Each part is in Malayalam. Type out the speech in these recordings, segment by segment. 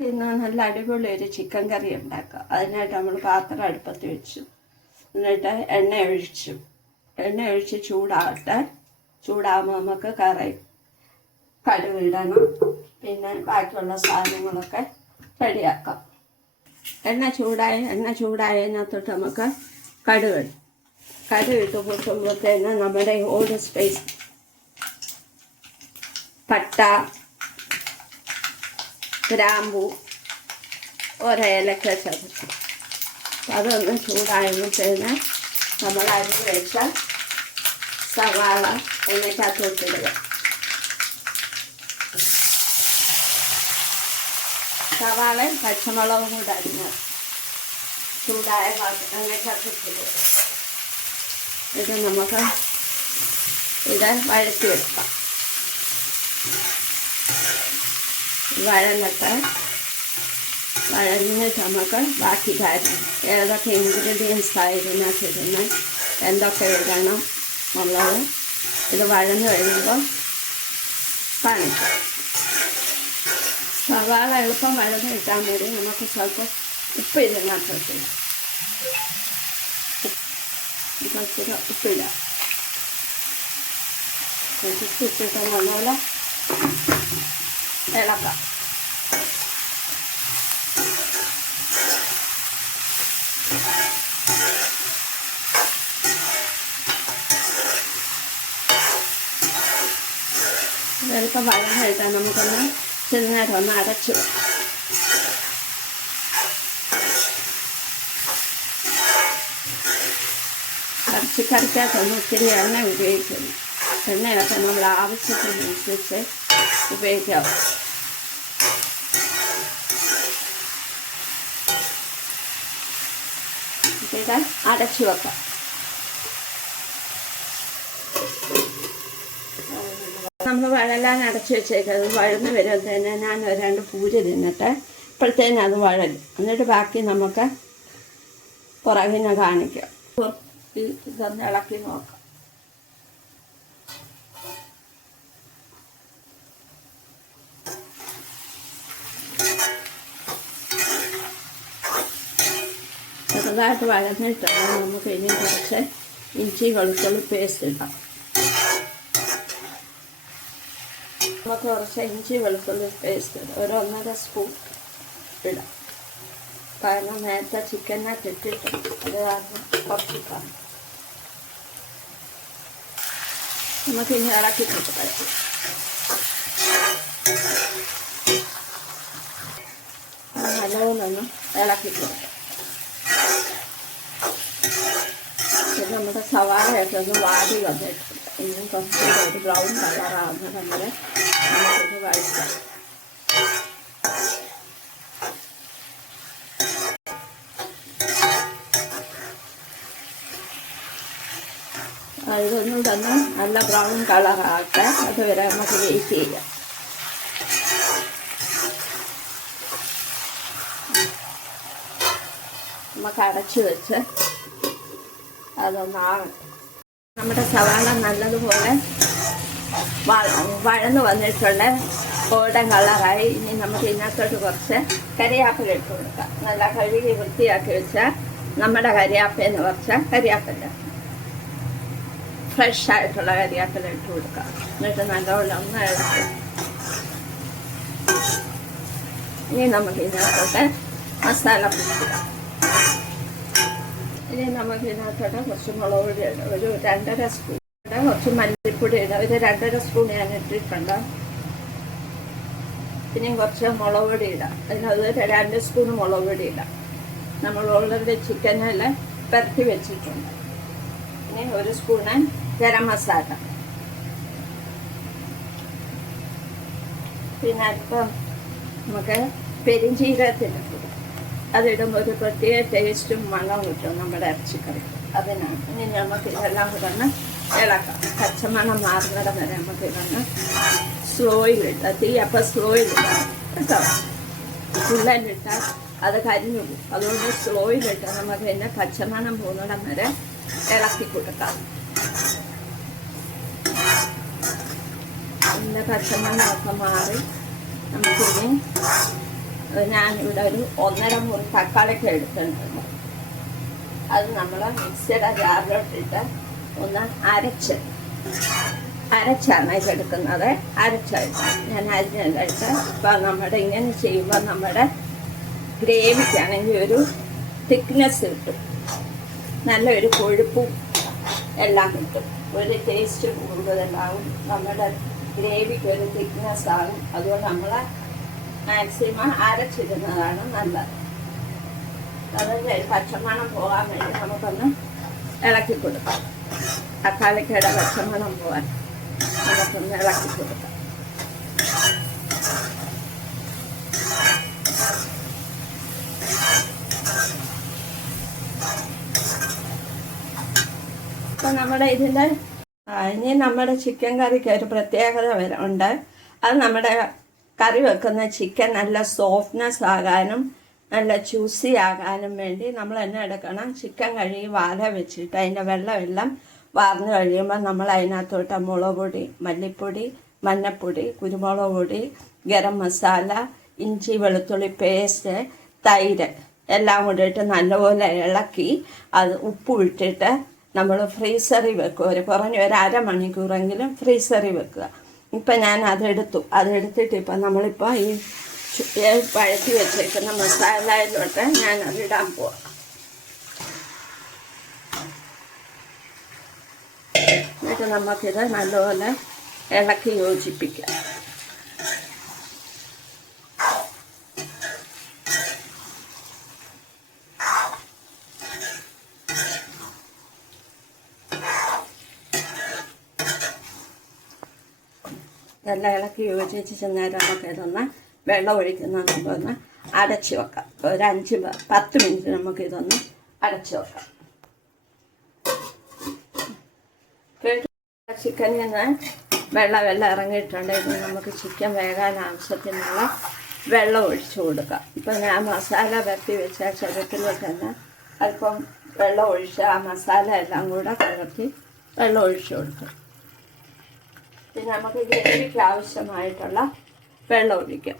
ഇന്ന് നല്ല അടിപൊളി ഒരു ചിക്കൻ കറി ഉണ്ടാക്കുക. അതിനായിട്ട് നമ്മൾ പാത്രം അടുപ്പത്ത് വെച്ചു, എന്നിട്ട് എണ്ണ ഒഴിച്ച് ചൂടാവട്ടെ. ചൂടാകുമ്പോൾ നമുക്ക് കടുക് ഇടണം. പിന്നെ ബാക്കിയുള്ള സാധനങ്ങളൊക്കെ റെഡിയാക്കാം. എണ്ണ ചൂടായതിനകത്തോട്ട് നമുക്ക് കടുക് ഇട്ട് പൊട്ടുമ്പോഴത്തേന് നമ്മുടെ ഓൾഡ് സ്പൈസ് പട്ട, ഗ്രാമ്പൂ, ഒരേലക്ക ചതച്ച് അതൊന്ന് ചൂടായപ്പോഴത്തേന് നമ്മൾ അരിഞ്ഞ് വെച്ച സവാള എണ്ണയ്ക്കകത്തോട്ടിടുക. സവാളയും പച്ചമുളകും കൂടെ അരിഞ്ഞ് ചൂടായ എണ്ണയ്ക്കകത്തോട്ടിടുക. ഇത് നമുക്ക് വഴറ്റി വെക്കാം. വഴഞ്ഞിട്ട് നമുക്ക് ബാക്കി കാര്യം ഏതൊക്കെ ഇൻഗ്രീഡിയൻസ് ആയിരുന്നിടുന്നത്, എന്തൊക്കെ ഇടണം എന്നുള്ളത് ഇത് വഴഞ്ഞ് കഴിയുമ്പോൾ കാണിക്കാം. സവാള എളുപ്പം വഴഞ്ഞ് കിട്ടാൻ വേണ്ടി നമുക്ക് സ്വല്പം ഉപ്പ് ഇതിനകത്തില്ല. ഇച്ചിരി ഉപ്പില്ല. ഉപ്പിട്ടിട്ട് നല്ലപോലെ ഇളക്കാം. എളുപ്പം വഴഞ്ഞെടുത്താൽ നമുക്കൊന്ന് ചെറുനേരം ഒന്ന് അടച്ചു വെക്കാം. കറിക്കകത്തൊന്നും ഒത്തിരി എണ്ണ ഉപയോഗിക്കുന്നു. എണ്ണയൊക്കെ നമ്മൾ ആവശ്യത്തിനനുസരിച്ച് ഉപയോഗിക്കാവും. ഇത് അടച്ചു വെക്കാം. നമ്മൾ വഴലാൻ അടച്ചു വെച്ചേക്കത് വഴന്ന് വരുമ്പോഴത്തേന് ഞാൻ രണ്ട് പൂരി തിന്നിട്ട് ഇപ്പോഴത്തേനും അത് വഴലും. എന്നിട്ട് ബാക്കി നമുക്ക് പുറകിനെ കാണിക്കാം. ഇതൊന്ന് ഇളക്കി നോക്കാം. ചെറുതായിട്ട് വഴന്നിട്ടാണ് നമുക്ക് ഇനി കുറച്ച് ഇഞ്ചി വെളുത്തുള്ളി പേസ്റ്റ് ഇടാം. നമുക്ക് കുറച്ച് ഇഞ്ചി വെളുത്തുള്ളി പേസ്റ്റ് ഇടാം. ഒരു 1.5 സ്പൂൺ ഇടാം. കാരണം നേരത്തെ ചിക്കനകത്ത് ഇട്ടിട്ട് അത് കാരണം കുറച്ച് കാണും. നമുക്ക് ഇനി ഇളക്കിയിട്ട് പറ്റും. നല്ലോണം ഇളക്കിയിട്ട് ഇത് നമ്മുടെ സവാളയൊക്കെ ഒന്ന് വാടി വന്നിട്ടുണ്ട്. ഇനി കുറച്ച് ഒരു ബ്രൗൺ കളറാകുന്ന നമ്മുടെ നമുക്കിത് വഴറ്റാം. ഇതൊന്നുകൂടെ ഒന്ന് നല്ല ബ്രൗൺ കളറാകട്ടെ. അതുവരെ നമുക്ക് വെയിറ്റ് ചെയ്യാം. നമുക്ക് അടച്ചു വെച്ച് അതൊന്നാകട്ടെ. നമ്മുടെ സവാള നല്ലതുപോലെ വഴന്ന് വന്നിട്ടുള്ള ഗോൾഡൻ കളറായി. ഇനി നമുക്ക് ഇതിനകത്തോട്ട് കുറച്ച് കരിയാപ്പില ഇട്ട് കൊടുക്കാം. നല്ല കഴുകി വൃത്തിയാക്കി വെച്ചാൽ നമ്മുടെ കരിയാപ്പയെന്ന് കുറച്ച് കരിയാപ്പില, ഫ്രഷ് ആയിട്ടുള്ള കരിയാപ്പില ഇട്ട് കൊടുക്കാം. എന്നിട്ട് നല്ലപോലെ ഒന്ന് ഇളക്കി. ഇനി നമുക്ക് ഇതിനകത്തോട്ട് മസാല പിടിക്കാം. ഇനി നമുക്ക് ഇതിനകത്തോട്ട് കുറച്ച് മുളക് പൊടി ഇടാം. ഒരു 2.5 സ്പൂൺ ഇടാം. കുറച്ച് മല്ലിപ്പൊടി ഇടാം. ഒരു 2.5 സ്പൂൺ ഞാൻ ഇട്ടിട്ടുണ്ട്. പിന്നെയും കുറച്ച് മുളക് പൊടി ഇടാം. അതിനത് 2 സ്പൂൺ മുളക് പൊടി ഇടാം. നമ്മൾ ഓൾറെഡി ചിക്കനെല്ലാം പരത്തി വെച്ചിട്ടുണ്ട്. ഇനി 1 സ്പൂണ് ഗരം മസാല, പിന്നെ അല്പം നമുക്ക് പെരിഞ്ചീരകത്തിന് അതിടുമ്പോൾ ഒരു പ്രത്യേക ടേസ്റ്റും മണവും കിട്ടും നമ്മുടെ ഇറച്ചിക്കറി. അതിനാണ്. ഇനി നമുക്ക് ഇതെല്ലാം കൂടെ ഒന്ന് ഇളക്കാം. പച്ചമണം മാറുന്നിടം വരെ നമുക്ക് ഇതൊന്ന് സ്ലോയിലിട്ടാൽ തീ അപ്പം സ്ലോയിലിട്ടാൽ കേട്ടോ. ഫുള്ളായിട്ടാൽ അത് കരിഞ്ഞു പോകും. അതുകൊണ്ട് സ്ലോയിലിട്ടാൽ നമുക്ക് ഇതിൻ്റെ പച്ചമണം പോകുന്നിടം വരെ ഇളക്കി കൊടുക്കാം. ഇതിൻ്റെ പച്ചമണമൊക്കെ മാറി നമുക്കിനി ഞാനിവിടെ ഒരു 1.5 മുറി തക്കാളിക്ക് എടുത്തിട്ടുണ്ട്. അത് നമ്മൾ മിക്സിയുടെ ജാറിലോട്ടിട്ട് ഒന്ന് അരച്ചാണ് ഇതെടുക്കുന്നത്. അരച്ചായിട്ട് ഞാൻ അരിഞ്ഞെടുത്ത് ഇപ്പം നമ്മുടെ ഇങ്ങനെ ചെയ്യുമ്പോൾ നമ്മുടെ ഗ്രേവിക്കാണെങ്കിൽ ഒരു തിക്നെസ് കിട്ടും, നല്ലൊരു കൊഴുപ്പും എല്ലാം കിട്ടും, ഒരു ടേസ്റ്റ് കൂടുതലാവും, നമ്മുടെ ഗ്രേവിക്ക് ഒരു തിക്നെസ് ആകും. അതുകൊണ്ട് നമ്മൾ മാക്സിമം അരച്ചിടുന്നതാണ് നല്ലത്. അതിൻ്റെ പച്ചമണം പോകാൻ വേണ്ടി നമുക്കൊന്ന് ഇളക്കി കൊടുക്കാം. തക്കാളിക്കയുടെ പച്ചമണം പോകാൻ നമുക്കൊന്ന് ഇളക്കി കൊടുക്കാം. അപ്പം നമ്മുടെ ഇതിൻ്റെ ഇനി നമ്മുടെ ചിക്കൻ കറിക്ക് ഒരു പ്രത്യേകത ഉണ്ട്. അത് നമ്മുടെ കറി വെക്കുന്ന ചിക്കൻ നല്ല സോഫ്റ്റ്നെസ് ആകാനും നല്ല ജ്യൂസി ആകാനും വേണ്ടി നമ്മൾ എന്നെ എടുക്കണം. ചിക്കൻ കഴുകി വാല വെച്ചിട്ട് അതിൻ്റെ വെള്ളമെല്ലാം വാർന്നു കഴിയുമ്പോൾ നമ്മൾ അതിനകത്തോട്ട് മുളക് പൊടി, മല്ലിപ്പൊടി, മഞ്ഞൾപ്പൊടി, കുരുമുളക് പൊടി, ഗരം മസാല, ഇഞ്ചി വെളുത്തുള്ളി പേസ്റ്റ്, തൈര് എല്ലാം കൂടിയിട്ട് നല്ലപോലെ ഇളക്കി അത് ഉപ്പ് ഇട്ടിട്ട് നമ്മൾ ഫ്രീസറിൽ വെക്കുക. കുറഞ്ഞ ഒരു അരമണിക്കൂറെങ്കിലും ഫ്രീസറിൽ വെക്കുക. ഇപ്പം ഞാൻ അതെടുത്തിട്ട് ഇപ്പം നമ്മളിപ്പോൾ ഈ പഴത്തി വെച്ചേക്കുന്ന മസാലയിലോട്ട് ഞാൻ അതിടാൻ പോവാം. എന്നിട്ട് നമുക്കിത് നല്ലപോലെ ഇളക്കി യോജിപ്പിക്കാം. ഇതെല്ലാം ഇളക്കി യോജിച്ച് ചെന്നേരം നമുക്ക് ഇതൊന്ന് വെള്ളം ഒഴിക്കുന്ന നമുക്കൊന്ന് അടച്ചു വെക്കാം. ഒരു 5-10 മിനിറ്റ് നമുക്കിതൊന്ന് അടച്ചു വെക്കാം. ചിക്കനിൽ നിന്ന് വെള്ളം ഇറങ്ങിയിട്ടുണ്ട്. ഇത് നമുക്ക് ചിക്കൻ വേകാൻ ആവശ്യത്തിനുള്ള വെള്ളം ഒഴിച്ചു കൊടുക്കാം. ഇപ്പം ഞാൻ മസാല പരത്തി വെച്ച ചതുരത്തിലോട്ട് തന്നെ അല്പം വെള്ളം ഒഴിച്ച് ആ മസാല എല്ലാം കൂടെ കലർത്തി വെള്ളം ഒഴിച്ചു കൊടുക്കും. പിന്നെ നമുക്ക് ഗ്രേവിക്ക് ആവശ്യമായിട്ടുള്ള വെള്ളം ഒഴിക്കാം.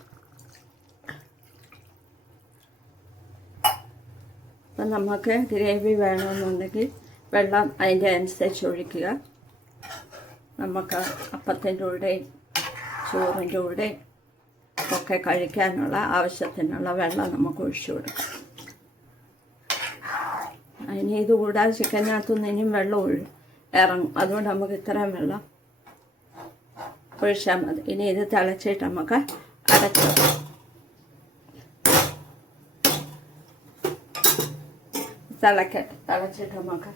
അപ്പം നമുക്ക് ഗ്രേവി വേണമെന്നുണ്ടെങ്കിൽ വെള്ളം അതിൻ്റെ അനുസരിച്ച് ഒഴിക്കുക. നമുക്ക് അപ്പത്തിൻ്റെ കൂടെയും ചോറിൻ്റെ കൂടെയും ഒക്കെ കഴിക്കാനുള്ള ആവശ്യത്തിനുള്ള വെള്ളം നമുക്ക് ഒഴിച്ചു കൊടുക്കാം. അതിന് ഇത് കൂടാതെ ചിക്കനകത്തുനിന്ന് ഇനിയും വെള്ളം ഇറങ്ങും. അതുകൊണ്ട് നമുക്ക് ഇത്രയും വെള്ളം ഒഴിച്ചാൽ മതി. ഇനി ഇത് തിളച്ചിട്ട് നമുക്ക് അടച്ചു തിളച്ചിട്ട് നമുക്ക്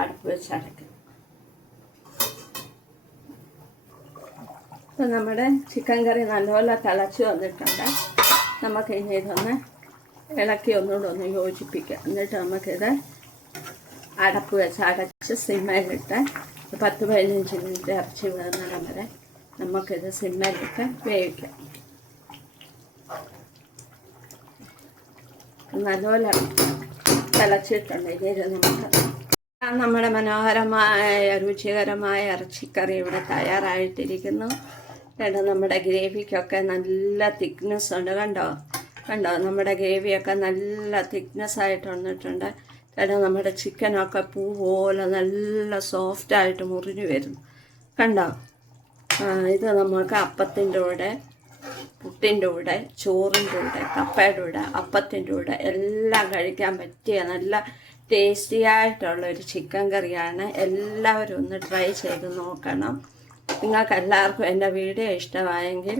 അടുപ്പ് വെച്ച് അടയ്ക്കാം. ഇപ്പം നമ്മുടെ ചിക്കൻ കറി നല്ലപോലെ തിളച്ച് വന്നിട്ടുണ്ട്. നമുക്ക് ഇനി ഇതൊന്ന് ഇളക്കി ഒന്നുകൂടെ യോജിപ്പിക്കാം. എന്നിട്ട് നമുക്കിത് അടപ്പ് വെച്ച് അടച്ച് സിമ്മയിലിട്ട് 10-15 മിനിറ്റ് ഇറച്ചി വേകുന്നിടം വരെ നമുക്കിത് സിമ്മയിലിട്ട് വേവിക്കാം. നല്ലപോലെ തിളച്ചിട്ടുണ്ട്. ഇനി നമുക്ക് നമ്മുടെ മനോഹരമായ രുചികരമായ ഇറച്ചിക്കറി ഇവിടെ തയ്യാറായിട്ടിരിക്കുന്നു. നമ്മുടെ ഗ്രേവിക്കൊക്കെ നല്ല തിക്നെസ് ഉണ്ട്. കണ്ടോ നമ്മുടെ ഗ്രേവിയൊക്കെ നല്ല തിക്നെസ് ആയിട്ട് വന്നിട്ടുണ്ട്. നമ്മുടെ ചിക്കനൊക്കെ പൂ പോലെ നല്ല സോഫ്റ്റായിട്ട് മുറിഞ്ഞു വരുന്നു. കണ്ടോ? ഇത് നമുക്ക് അപ്പത്തിൻ്റെ കൂടെ, പുട്ടിൻ്റെ കൂടെ, ചോറിൻ്റെ കൂടെ, കപ്പയുടെ കൂടെ, അപ്പത്തിൻ്റെ കൂടെ എല്ലാം കഴിക്കാൻ പറ്റിയ നല്ല ടേസ്റ്റി ആയിട്ടുള്ളൊരു ചിക്കൻ കറിയാണ്. എല്ലാവരും ഒന്ന് ട്രൈ ചെയ്ത് നോക്കണം. നിങ്ങൾക്ക് എല്ലാവർക്കും എൻ്റെ വീഡിയോ ഇഷ്ടമായെങ്കിൽ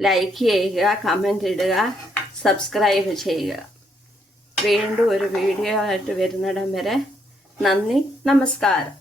ലൈക്ക് ചെയ്യുക, കമൻ്റ് ഇടുക, സബ്സ്ക്രൈബ് ചെയ്യുക. വീണ്ടും ഒരു വീഡിയോ ആയിട്ട് വരുന്നിടം വരെ നന്ദി, നമസ്കാരം.